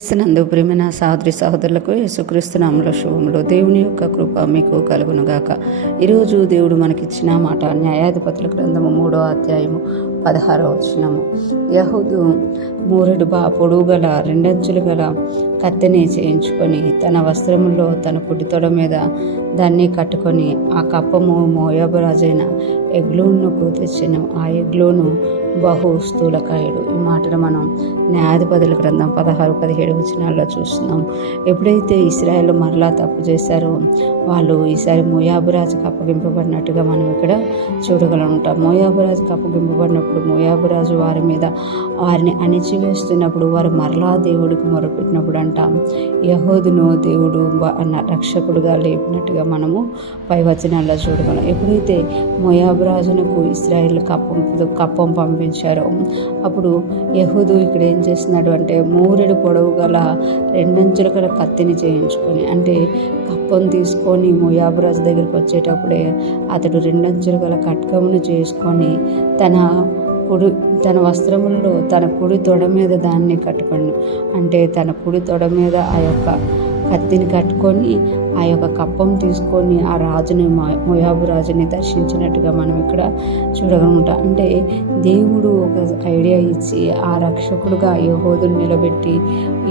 నందు ప్రియమైన సహోదరి సహోదరులకు యేసుక్రీస్తు నామములో శుభములు. దేవుని యొక్క కృప మీకు కలుగునుగాక. ఈరోజు దేవుడు మనకిచ్చిన మాట న్యాయాధిపతుల గ్రంథము 3వ అధ్యాయము 16వ వచనము. యెహూదు మూరెడు పొడుగు గల రెండంచులు గల కత్తెని చేయించుకొని తన వస్త్రములో తన కుడితొడ మీద దాన్ని కట్టుకొని ఆ కప్పము మోయాబు రాజైన ఎగ్లోనుకు తెచ్చెను. ఆ ఎగ్లోను బహు స్థూలకాయుడు. ఈ మాటను మనం న్యాయాధిపతుల గ్రంథం 16-17 వచనాల్లో చూస్తున్నాం. ఎప్పుడైతే ఇశ్రాయేలు మరలా తప్పు చేశారో వాళ్ళు ఈసారి మోయాబు రాజుకు అప్పగింపబడినట్టుగా మనం ఇక్కడ చూడగలుగుతాం. మోయాబు రాజుకు అప్పగింపబడినప్పుడు మోయాబు రాజు వారిని అణిచివేస్తున్నప్పుడు వారు మరలా దేవుడికి మొరపెట్టినప్పుడు అంటాం యెహూదును దేవుడు రక్షకుడుగా లేపినట్టుగా మనము పై వచనాల్లో చూడగలం. ఎప్పుడైతే మోయాబు రాజునకు ఇశ్రాయేలు కప్పం పంపించారో అప్పుడు యెహూదు ఇక్కడ ఏం చేస్తున్నాడు అంటే మూరెడు పొడవు గల రెండంచుల గల కత్తిని చేయించుకొని, అంటే కప్పం తీసుకొని మోయాబు రాజు దగ్గరికి వచ్చేటప్పుడే అతడు రెండంచుల గల కట్కమును చేసుకొని తన వస్త్రములలో తన కుడి తొడ మీద దాన్ని కట్టుకొని, అంటే తన కుడి తొడ మీద ఆ యొక్క కత్తిని కట్టుకొని ఆ యొక్క కప్పం తీసుకొని ఆ రాజుని మోయాబు రాజుని దర్శించినట్టుగా మనం ఇక్కడ చూడగలుగుతాం. అంటే దేవుడు ఒక ఐడియా ఇచ్చి ఆ రక్షకుడుగా యెహూదుని నిలబెట్టి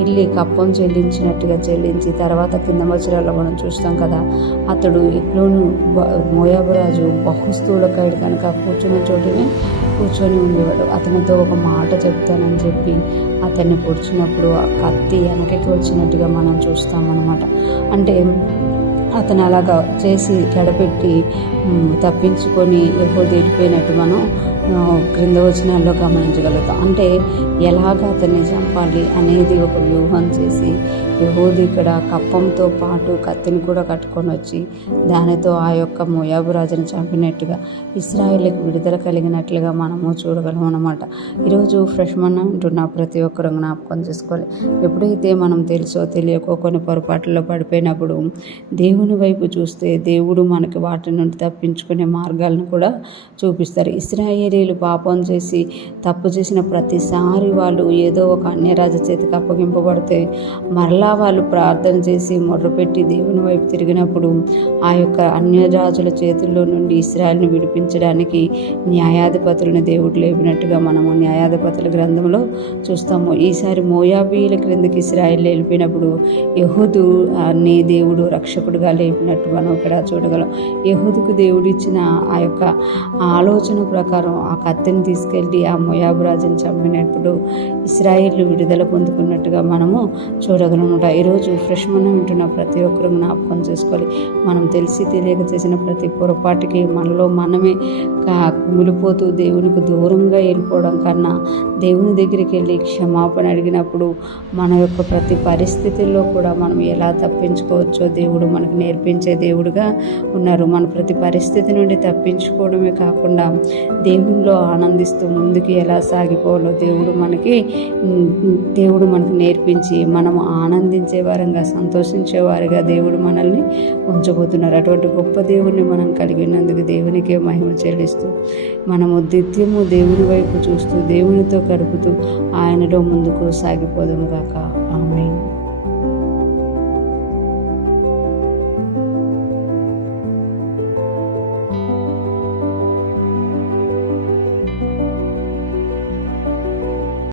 ఇల్లి కప్పం చెల్లించి తర్వాత కింద వచనాల్లో మనం చూస్తాం కదా, అతడు ఎగ్లోను మోయాబు రాజు బహుస్థూలకాయుడు కనుక కూర్చున్న చోటునే కూర్చొని ఉండేవాడు. అతనితో ఒక మాట చెప్తానని చెప్పి అతన్ని పొడిచినప్పుడు ఆ కత్తి వెనకకి వచ్చినట్టుగా మనం చూస్తామన్నమాట. అంటే అతను అలాగా చేసి గడపెట్టి తప్పించుకొని యెహూదు వెళ్ళిపోయినట్టు మనం క్రింద వచనాల్లో గమనించగలుగుతాం. అంటే ఎలాగ అతన్ని చంపాలి అనేది ఒక వ్యూహం చేసి యెహూదు ఇక్కడ కప్పంతో పాటు కత్తిని కూడా కట్టుకొని వచ్చి దానితో ఆ యొక్క మోయాబు రాజుని చంపినట్టుగా ఇశ్రాయేలుకు విడుదల కలిగినట్లుగా మనము చూడగలం అన్నమాట. ఈరోజు ఫ్రెష్ మన్నా వింటున్న ప్రతి ఒక్కరు జ్ఞాపకం చేసుకోవాలి. ఎప్పుడైతే మనం తెలుసో తెలియకో కొన్ని పొరపాట్లలో పడిపోయినప్పుడు దేవుని వైపు చూస్తే దేవుడు మనకి వాటి నుండి తప్పించుకునే మార్గాలను కూడా చూపిస్తారు. ఇశ్రాయేలీలు పాపం చేసి తప్పు చేసిన ప్రతిసారి వాళ్ళు ఏదో ఒక అన్యరాజు చేతికి అప్పగింపబడితే మరలా వాళ్ళు ప్రార్థన చేసి మొర్రపెట్టి దేవుని వైపు తిరిగినప్పుడు ఆ యొక్క అన్యరాజుల చేతుల్లో నుండి ఇశ్రాయేలుని విడిపించడానికి న్యాయాధిపతులను దేవుడు లేపినట్టుగా మనము న్యాయాధిపతుల గ్రంథంలో చూస్తాము. ఈసారి మోయాబీల క్రిందకి ఇశ్రాయేలు వెళ్ళిపోయినప్పుడు యెహూదు నీ దేవుడు రక్షకుడుగా లేపినట్టు మనం ఇక్కడ చూడగలం. యెహూదుకు దేవుడు ఇచ్చిన ఆ యొక్క ఆలోచన ప్రకారం ఆ కత్తిని తీసుకెళ్ళి ఆ మోయాబు రాజుని చంపినప్పుడు ఇశ్రాయేలు విడుదల పొందుకున్నట్టుగా మనము చూడగలం. ఈరోజు ఫ్రెష్ మనం వింటున్న ప్రతి ఒక్కరు జ్ఞాపకం చేసుకోవాలి. మనం తెలిసి తెలియక చేసిన ప్రతి పొరపాటుకి మనలో మనమే కుమిలిపోతూ దేవునికి దూరంగా వెళ్ళిపోవడం కన్నా దేవుని దగ్గరికి వెళ్ళి క్షమాపణ అడిగినప్పుడు మన యొక్క ప్రతి పరిస్థితుల్లో కూడా మనం ఎలా తప్పించుకోవచ్చో దేవుడు మనకు నేర్పించే దేవుడుగా ఉన్నారు. మన ప్రతి పరిస్థితి నుండి తప్పించుకోవడమే కాకుండా దేవునిలో ఆనందిస్తూ ముందుకు ఎలా సాగిపోవాలో దేవుడు మనకు నేర్పించి మనము ఆనందించే వారంగా సంతోషించేవారుగా దేవుడు మనల్ని ఉంచబోతున్నారు. అటువంటి గొప్ప దేవుడిని మనం కలిగినందుకు దేవునికే మహిమ చెల్లిస్తూ మనము నిత్యము దేవుని వైపు చూస్తూ దేవునితో గడుపుతూ ఆయనలో ముందుకు సాగిపోదాము గాక. ఆమేన్.